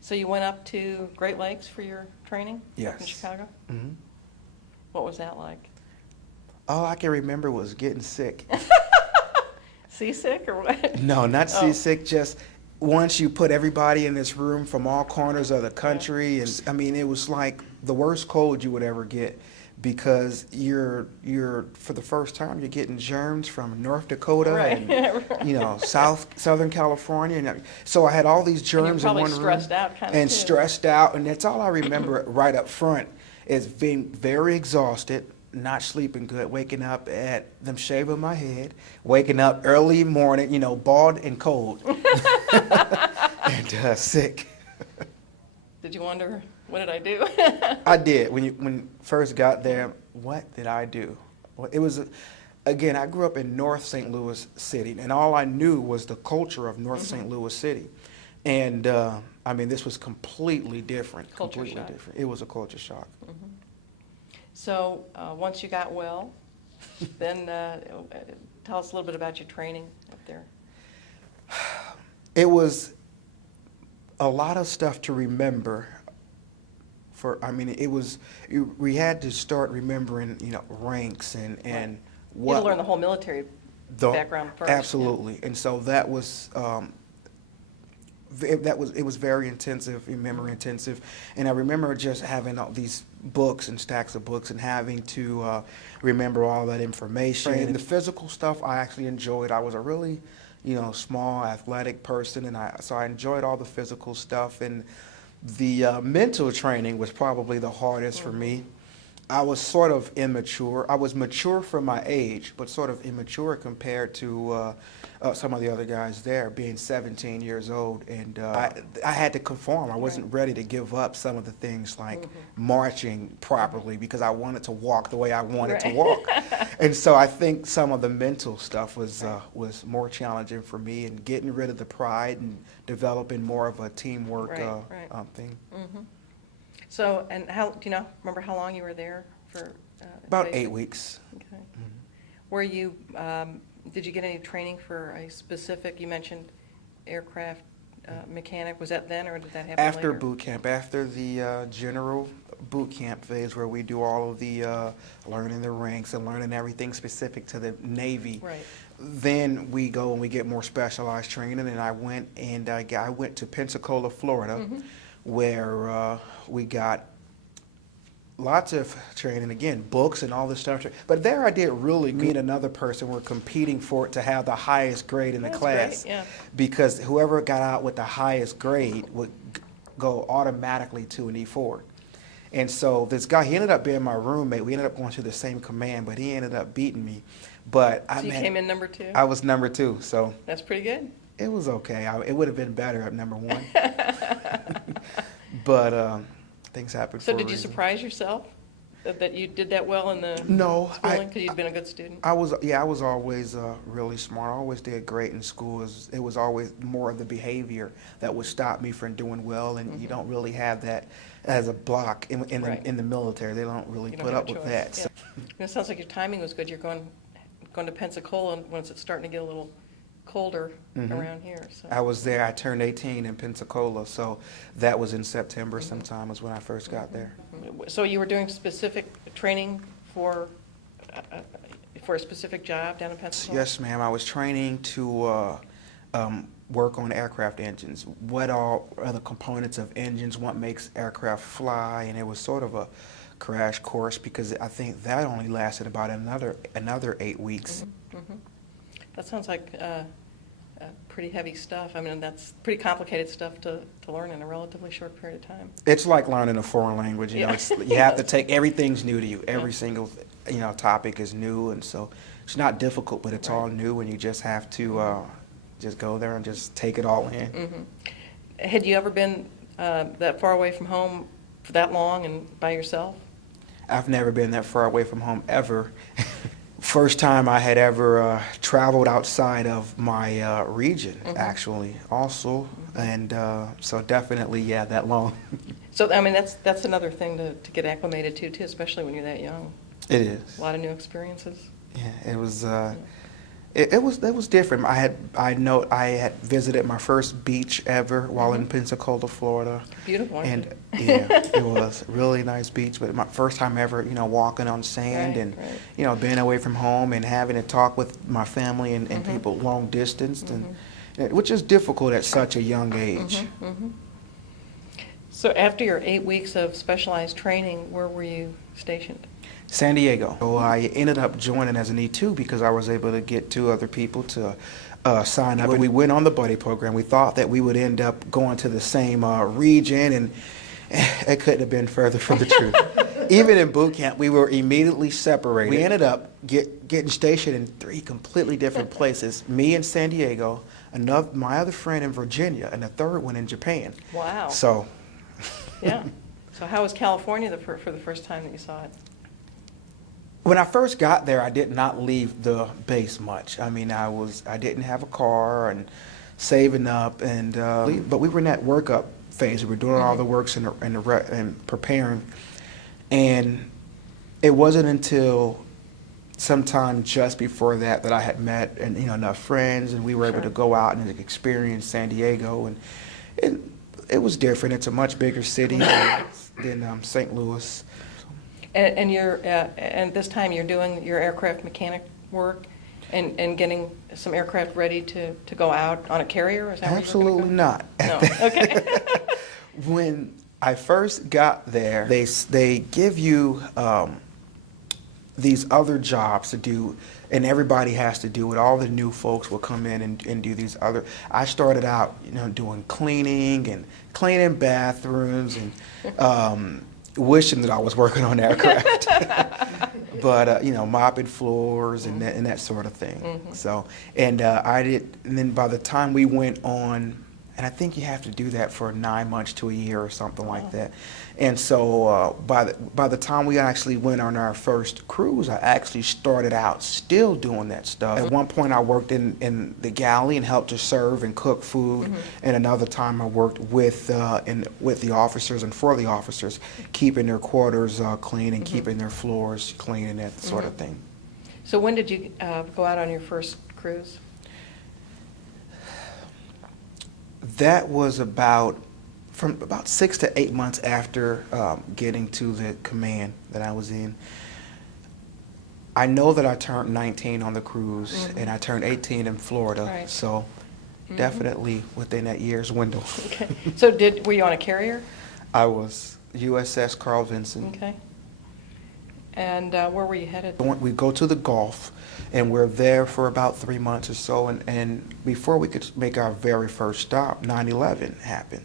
So you went up to Great Lakes for your training? Yes. In Chicago? Hmm. What was that like? All I can remember was getting sick. Seasick or what? No, not Oh. seasick, just once you put everybody in this room from all corners of the country, and I mean, it was like the worst cold you would ever get, because you're for the first time you're getting germs from North Dakota Right. and Southern California, and so I had all these germs in one room. And you're probably stressed out kind of And too. stressed out, and that's all I remember right up front is being very exhausted, not sleeping good, waking up at them shaving my head, waking up early morning, bald and cold, and sick. Did you wonder, what did I do? I did. When first got there, what did I do? Well, it was, again, I grew up in North St. Louis City, and all I knew was the culture of North St. Louis City. And, I mean, this was completely different. Culture completely shock. different. It was a culture shock. So once you got well, then tell us a little bit about your training up there. It was a lot of stuff to remember. We had to start remembering, ranks and Right. what. You had to learn the whole military background first. Absolutely, Yeah. and so that was. It was very intensive, memory intensive, and I remember just having all these books and stacks of books and having to remember all that information. And the physical stuff I actually enjoyed. I was a really, small athletic person, and so I enjoyed all the physical stuff. And the mental training was probably the hardest for me. I was sort of immature. I was mature for my age, but sort of immature compared to some of the other guys there, being 17 years old. And I had to conform. I wasn't ready to give up some of the things like marching properly, because I wanted to walk the way I wanted to walk. And so I think some of the mental stuff was more challenging for me, and getting rid of the pride and developing more of a teamwork thing. So, and do you remember how long you were there for? About basic? 8 weeks. Okay. Were you, did you get any training for a specific, you mentioned aircraft mechanic, was that then, or did that happen After later? boot camp, after the general boot camp phase, where we do all of the learning the ranks and learning everything specific to the Navy. Right. Then we go and we get more specialized training, and I went to Pensacola, Florida, where we got lots of training, again, books and all this stuff. But there I did really me and another person were competing for it to have the highest grade in the That's class. great, yeah. Because whoever got out with the highest grade would go automatically to an E4. And so this guy, he ended up being my roommate. We ended up going to the same command, but he ended up beating me. But So you came in number 2? I was number 2, so That's pretty good. it was okay. It would have been better at number 1. But things happen for So a did you reason. surprise yourself that you did that well in the No, schooling, because you'd been a good student? I was always really smart. I always did great in school. It was always more of the behavior that would stop me from doing well, and you don't really have that as a block in the military. They don't really You don't put have up a with choice. that. Yeah. So, And it sounds like your timing was good. You're going to Pensacola once it's starting to get a little colder around here. So. I was there. I turned 18 in Pensacola, so that was in September sometime was when I first got there. So you were doing specific training for a specific job down in Pensacola? Yes, ma'am. I was training to work on aircraft engines. What all are the components of engines? What makes aircraft fly? And it was sort of a crash course, because I think that only lasted about another 8 weeks. That sounds like pretty heavy stuff. I mean, that's pretty complicated stuff to learn in a relatively short period of time. It's like learning a foreign language. You know, you have to take everything's new to you. Every single topic is new, and so it's not difficult, but it's all new, and you just have to just go there and just take it all in. Had you ever been that far away from home for that long and by yourself? I've never been that far away from home ever. First time I had ever traveled outside of my region, actually, also, and so definitely, yeah, that long. So, I mean, that's another thing to get acclimated to, especially when you're that young. It is. A lot of new experiences. Yeah, it was. It was different. I had visited my first beach ever while in Pensacola, Florida. Beautiful, aren't And they? yeah, it was a really nice beach, but my first time ever, walking on sand Right, and, right. being away from home and having to talk with my family and people long distance, and which is difficult at such a young age. So after your 8 weeks of specialized training, where were you stationed? San Diego. So I ended up joining as an E2 because I was able to get 2 other people to sign up. When we went on the buddy program, we thought that we would end up going to the same region, and it couldn't have been further from the truth. Even in boot camp, we were immediately separated. We ended up getting stationed in 3 completely different places. Me in San Diego, my other friend in Virginia, and the third one in Japan. Wow. So, Yeah. So how was California for the first time that you saw it? when I first got there, I did not leave the base much. I mean, I didn't have a car and saving up, and but we were in that workup phase. We were doing all the works and preparing, and it wasn't until sometime just before that I had met enough friends, and we were able to go out and experience San Diego, and it was different. It's a much bigger city than St. Louis. And you're and this time you're doing your aircraft mechanic work and getting some aircraft ready to go out on a carrier? Is that Absolutely not. No. Okay. When I first got there, they give you these other jobs to do, and everybody has to do it. All the new folks will come in and do these other. I started out, doing cleaning bathrooms and wishing that I was working on aircraft, but mopping floors and that sort of thing. So, and I did. And then by the time we went on, and I think you have to do that for 9 months to a year or something like that. And so by the time we actually went on our first cruise, I actually started out still doing that stuff. At one point, I worked in the galley and helped to serve and cook food. And another time, I worked with the officers and for the officers, keeping their quarters clean and keeping their floors clean and that sort of thing. So when did you go out on your first cruise? That was about 6 to 8 months after getting to the command that I was in. I know that I turned 19 on the cruise, and I turned 18 in Florida, Right. so definitely within that year's window. Okay. So were you on a carrier? I was USS Carl Vinson. Okay. And where were you headed? We go to the Gulf, and we're there for about 3 months or so, and before we could make our very first stop, 9/11 happened.